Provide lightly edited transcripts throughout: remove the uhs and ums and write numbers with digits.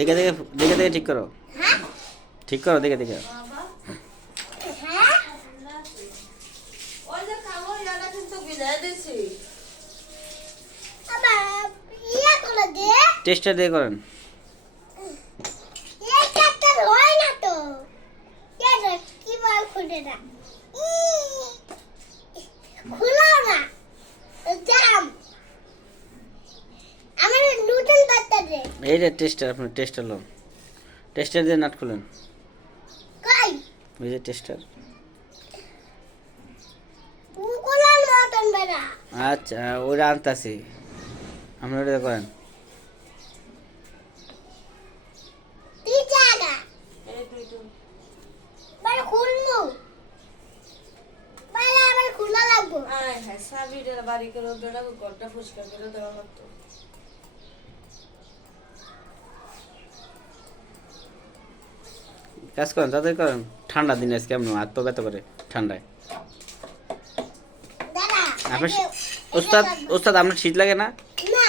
দেখে দেখে দেখে দেখে ঠিক করো, হ্যাঁ ঠিক করো দেখে দেখে। হ্যাঁ ওই যে কালো ইয়াটা কিন্তু বিলাই দিছি। আবার ইয়া করে দে টেস্টার দিয়ে করেন। এই কাটতে হয় না তো এটা কি বল খুলে না খুলো না জাম আমার নতুন বাচ্চা দে এই যে টেস্টার, আপনি টেস্টার লোন, টেস্টার দিয়ে নাট খুলেন। কই ওই যে টেস্টার। উকুলার মতন বেড়া আচ্ছা ওটা আনতাছি, আপনি ওটা দিয়ে করেন। তুই জায়গা এই দুই দুই। বড় খুলমু বড় আবার খুলা লাগবো আয় হ্যাঁ সাবিরের বাড়ি করে বেড়া ঘরটা পরিষ্কার করে দেওয়া হতো। কাজ করেন, তাদের করেন। ঠান্ডা দিন আজকে কেমন আর তো ব্যথা করে ঠান্ডায়। দাদা আপনার ওস্তাদ, ওস্তাদ আপনার শীত লাগে না? না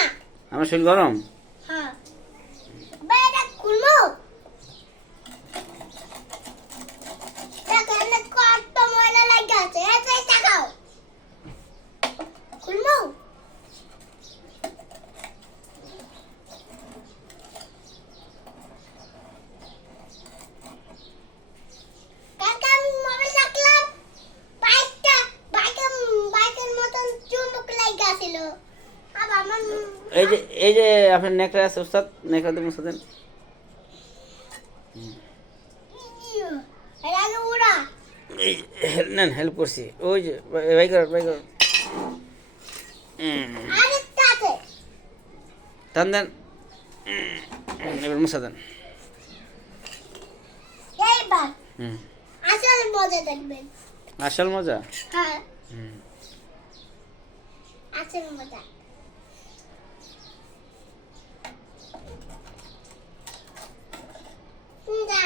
আমার শরীর গরম। হ্যাঁ বড় খুলমু এখানে কত ময়লা লাগা আছে এতে তাকাও খুলমু কাকা আমি মোবাইল রাখলাম বাইকের মতন চুমুক লাগা ছিল আবার আমার এই যে আপনার নেকড়া আছে ওস্তাদ, নেকড়া দিয়ে মুছে দেন। এর আগে উড়া এই নেন, হেল্প করছি। ওই যে ভাই কর, ভাই কর। আরেকটা আছে টান দেন। এবার মুছে দেন। এইবার হুম, আসল মজা দেখবেন আসল মজা। হ্যাঁ হুম, আসল মজা যা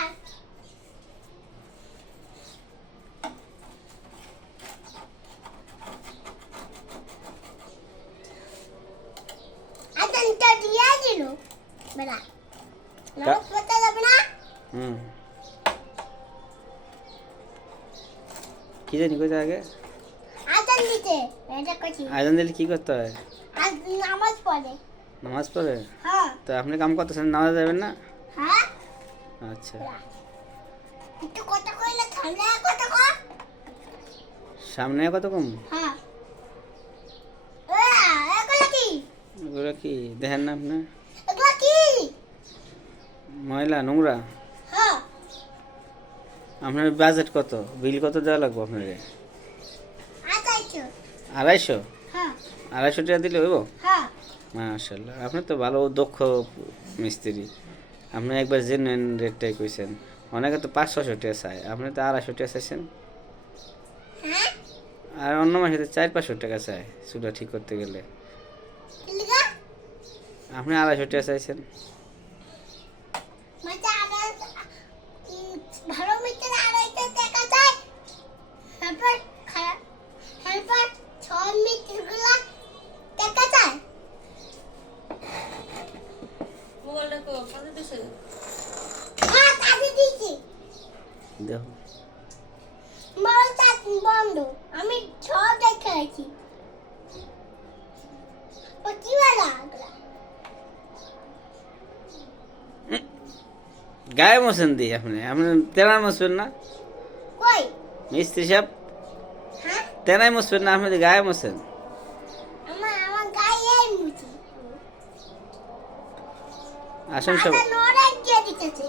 আতনটা দিয়া দিল বেলা নামাজ পড়তে যাবে না হুম। কি জানি কোথায় আগে আতন দিতে এটা কইছি আয়োজন দিলে কি করতে হয়? আজ নামাজ পড়ে নামাজ পড়ে? হ্যাঁ তো আপনি কাম করতেছেন, নামাজ যাবেন না? হ্যাঁ আচ্ছা, একটু কথা কইলে ঠান্ডা কথা কর সামনে কত কম? হ্যাঁ এগুলো কি ওগুলো কি দেখেন না আপনি? এগুলো কি ময়লা নোংরা। হ্যাঁ আপনার বাজেট কত? বিল কত দেওয়া লাগবে আপনার? আতাইছো 250? হ্যাঁ 250 টাকা দিলে হইব? হ্যাঁ মাশাল্লাহ, আপনি তো ভালো দক্ষ মিস্ত্রি। আপনি একবার জেনুইন রেটটাই কইছেন। অনেকে তো 500-600 টাকা চায়, আপনি তো 250 টাকা চাইছেন। হ্যাঁ আর অন্য মাসে তো 400-500 টাকা চায় চুলা ঠিক করতে গেলে, লিগা আপনি 250 টাকা চাইছেন। মজা আবার ভালো মিটার আড়াইটা টাকা যায় হেল্পার খারাপ হেল্পার 6 মিটার গুলা টাকা যায় মোবাইলটা কো কাছে দিছে। হ্যাঁ কাজে দিয়েছি দেখো মোবাইলটা বন্ধ আমি সব দেখে আছি ও কি বলা গায়ে মোছেন দি আপনি, আপনি তেনার মুছবেন না? কই মিস্ত্রি সাহেব হ্যাঁ তেনাই মুছবেন না, আপনি গায়ে মোছেন। আমার গায়ে মুছি আসুন সব। আদা নড়ে দিয়ে দিতেছে